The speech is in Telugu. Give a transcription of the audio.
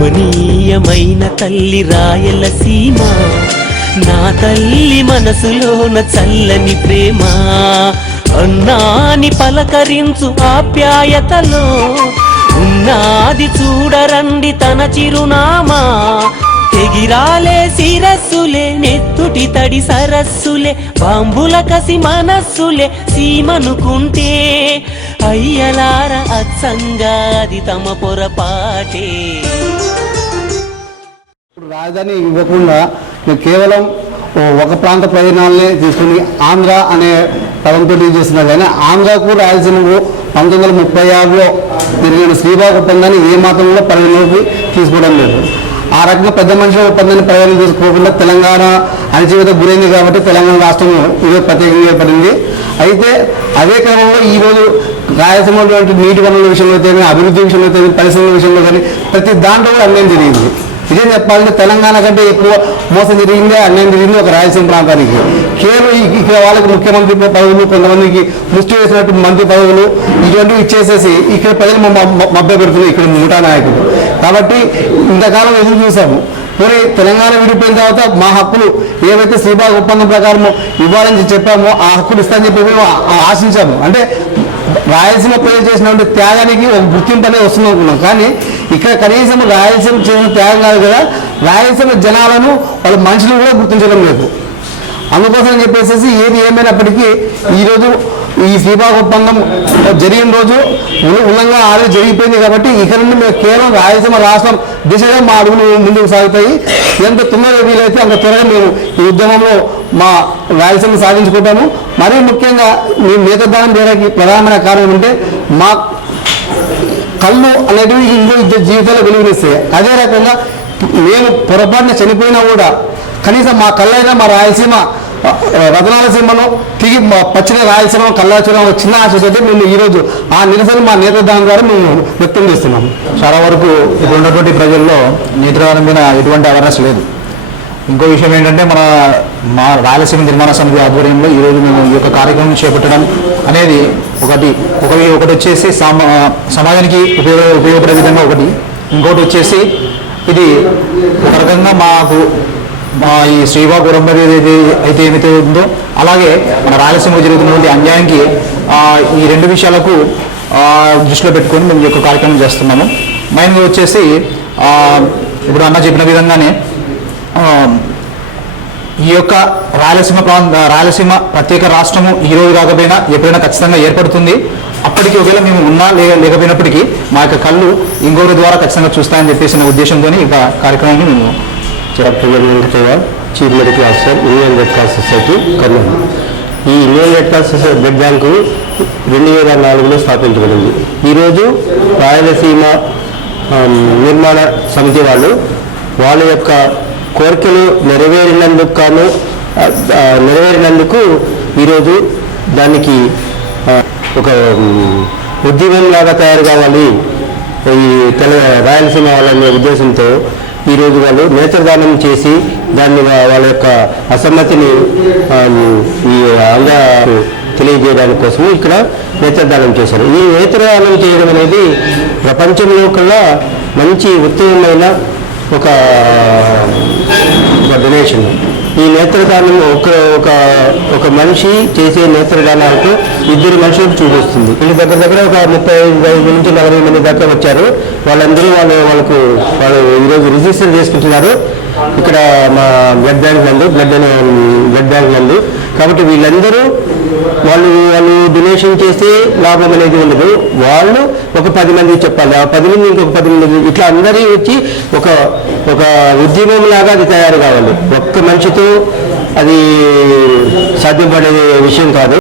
కమనీయమైన తల్లి రాయల సీమ. నా తల్లి మనసులోన చల్లని ప్రేమ. అన్నాని పలకరించు ఆప్యాయతలో. ఉన్నాది చూడరండి తన చిరునామా. ఎగిరాలే శిరస్సులే నెత్తుటి తడి సరస్సులే బాంబుల కసి మనస్సులే సీమనుకుంటే అయ్యలార అచ్చంగా అది తమ పొరపాటే. రాజధాని ఇవ్వకుండా కేవలం ఒక ప్రాంత ప్రయోజనాలనే తీసుకుని ఆంధ్ర అనే పదంతో చేస్తున్నారు కానీ ఆంధ్రకు రాయలసీమకు పంతొమ్మిది వందల ముప్పై ఆరులో జరిగిన శ్రీబాగ్ ఒప్పందాన్ని ఏ మాత్రంలో పరిగణలోకి తీసుకోవడం లేదు. ఆ రకంగా పెద్ద మనుషుల ఒప్పందాన్ని పరిగణన తీసుకోకుండా తెలంగాణ అణచివేత గురైంది కాబట్టి తెలంగాణ రాష్ట్రం ఈరోజు ప్రత్యేకంగా ఏర్పడింది. అయితే అదే క్రమంలో ఈరోజు రాయలసీమలో నీటి వనరుల విషయంలో కానీ అభివృద్ధి విషయంలో అయితే పరిశ్రమల విషయంలో కానీ ప్రతి దాంట్లో కూడా అన్యాయం జరిగింది. నిజం చెప్పాలంటే తెలంగాణ కంటే ఎక్కువ మోసం జరిగింది అన్యాయం జరిగింది ఒక రాయలసీమ ప్రాంతానికి. కేవలం ఇక్కడ వాళ్ళకి ముఖ్యమంత్రి పదవులు కొంతమందికి ముష్టి వేసినట్టు మంత్రి పదవులు ఇటువంటివి ఇచ్చేసేసి ఇక్కడ ప్రజలు మభ్య పెడుతున్నారు ఇక్కడ ముఠా నాయకులు. కాబట్టి ఇంతకాలం ఎదురు చూసాము మరి తెలంగాణ విడిపోయిన తర్వాత మా హక్కులు ఏవైతే శ్రీభాగ్ ఒప్పందం ప్రకారం ఇవ్వాలని చెప్పామో ఆ హక్కులు ఇస్తామని చెప్పి మేము ఆ- ఆశించాము. అంటే రాయలసీమ ప్రజలు చేసినటువంటి త్యాగానికి ఒక గుర్తింపు అనేది వస్తుంది అనుకున్నాం. కానీ ఇక్కడ కనీసం రాయలసీమ చేసిన త్యాగం కాదు కదా రాయలసీమ జనాలను వాళ్ళ మనుషులు కూడా గుర్తించడం లేదు. అందుకోసం చెప్పేసి ఏది ఏమైనప్పటికీ ఈరోజు ఈ శ్రీబాగ్ ఒప్పందం జరిగిన రోజు ఉల్ల- ఉల్లంఘన జరిగిపోయింది కాబట్టి ఇక నుండి మేము కేవలం రాయలసీమ రాష్ట్రం దిశగా మా అడుగులు ముందుకు సాగుతాయి. ఎంత తొందరగా వీలైతే అంత త్వరగా మేము ఈ ఉద్యమంలో మా రాయలసీమ సాధించుకుంటాము. మరీ ముఖ్యంగా మేము మేతదానం చేయడానికి ప్రధానమైన కారణం అంటే మా కళ్ళు అనేటివి ఇంకో ఇద్దరు జీవితాల్లో వెలుగునిస్తాయి. అదే రకంగా మేము పొరపాటున చనిపోయినా కూడా కనీసం మా కళ్ళైనా మా రాయలసీమ ఆ, రతనాల తిరిగి మా పచ్చిన రాయలసీమ కళ్ళాచురం చిన్న ఆశతోటి మేము ఈరోజు ఆ నిరసన మా నేత దాని ద్వారా మేము వ్యక్తం చేస్తున్నాము. చాలా వరకు ఇప్పుడు ఉన్నటువంటి ప్రజల్లో నేత్రదానం మీద ఎటువంటి అవేర్నెస్ లేదు. ఇంకో విషయం ఏంటంటే మన మా రాయలసీమ నిర్మాణ సమితి ఆధ్వర్యంలో ఈరోజు మేము ఈ యొక్క కార్యక్రమం చేపట్టడం అనేది ఒకటి. ఒకటి ఒకటి వచ్చేసి సమాజానికి ఉపయోగ ఉపయోగపడే విధంగా ఒకటి. ఇంకోటి వచ్చేసి ఇది ఒక రకంగా మాకు మా ఈ శ్రీబాబు ఉడంబరి ఏదైతే అయితే ఏమైతే ఉందో అలాగే మన రాయలసీమలో జరుగుతున్నటువంటి అన్యాయానికి ఈ రెండు విషయాలకు దృష్టిలో పెట్టుకొని మేము యొక్క కార్యక్రమం చేస్తున్నాము. మెయిన్ వచ్చేసి ఇప్పుడు అన్న చెప్పిన విధంగానే ఈ యొక్క రాయలసీమ ప్రాంత రాయలసీమ ప్రత్యేక రాష్ట్రము ఈ రోజు కాకపోయినా ఎప్పుడైనా ఖచ్చితంగా ఏర్పడుతుంది. అప్పటికి ఒకవేళ మేము ఉన్నా లేక లేకపోయినప్పటికీ మా యొక్క కళ్ళు ఇంకొకరి ద్వారా ఖచ్చితంగా చూస్తాయని చెప్పేసిన ఉద్దేశంతో ఈ కార్యక్రమాన్ని మేము doctor Venkataiah chief medical officer Indian Red Cross Society Kurnool ఈ Indian Red Cross Society blood bank రెండు వేల నాలుగులో స్థాపించబడింది. ఈరోజు రాయలసీమ నిర్మాణ సమితి వాళ్ళు వాళ్ళ యొక్క కోరికలు నెరవేరినందుకు కాను నెరవేరినందుకు ఈరోజు దానికి ఒక ఉద్యమం లాగా తయారు కావాలి. ఈ తెల రాయలసీమ వాళ్ళనే ఉద్దేశంతో ఈరోజు వాళ్ళు నేత్రదానం చేసి దాన్ని వాళ్ళ యొక్క అసమ్మతిని ఈ ఆంధ్ర తెలియజేయడానికి కోసం ఇక్కడ నేత్రదానం చేశారు. ఈ నేత్రదానం చేయడం అనేది ప్రపంచంలో కల్లా మంచి ఉత్తమమైన ఒక ఒక డొనేషన్ ఈ నేత్రదానం ఒక ఒక ఒక మనిషి చేసే నేత్రదానాలకు ఇద్దరు మనుషులకు చూపిస్తుంది. వీళ్ళు దగ్గర దగ్గర ఒక ముప్పై ఐదు నుంచి నలభై మంది దాకా వచ్చారు. వాళ్ళందరూ వాళ్ళు వాళ్ళకు వాళ్ళు ఈరోజు రిజిస్టర్ చేసుకుంటున్నారు. ఇక్కడ మా బ్లడ్ బ్యాంక్ నందు బ్లడ్ బ్లడ్ బ్యాంక్ నందు. కాబట్టి వీళ్ళందరూ వాళ్ళు వాళ్ళు డొనేషన్ చేసే లాభం అనేది ఉండదు. వాళ్ళు ఒక పది మంది చెప్పాలి. ఆ పది మంది ఇంకొక పది మంది ఇట్లా అందరి వచ్చి ఒక ఒక ఉద్యమం లాగా అది తయారు కావాలి. ఒక్క మనిషితో అది సాధ్యపడే విషయం కాదు.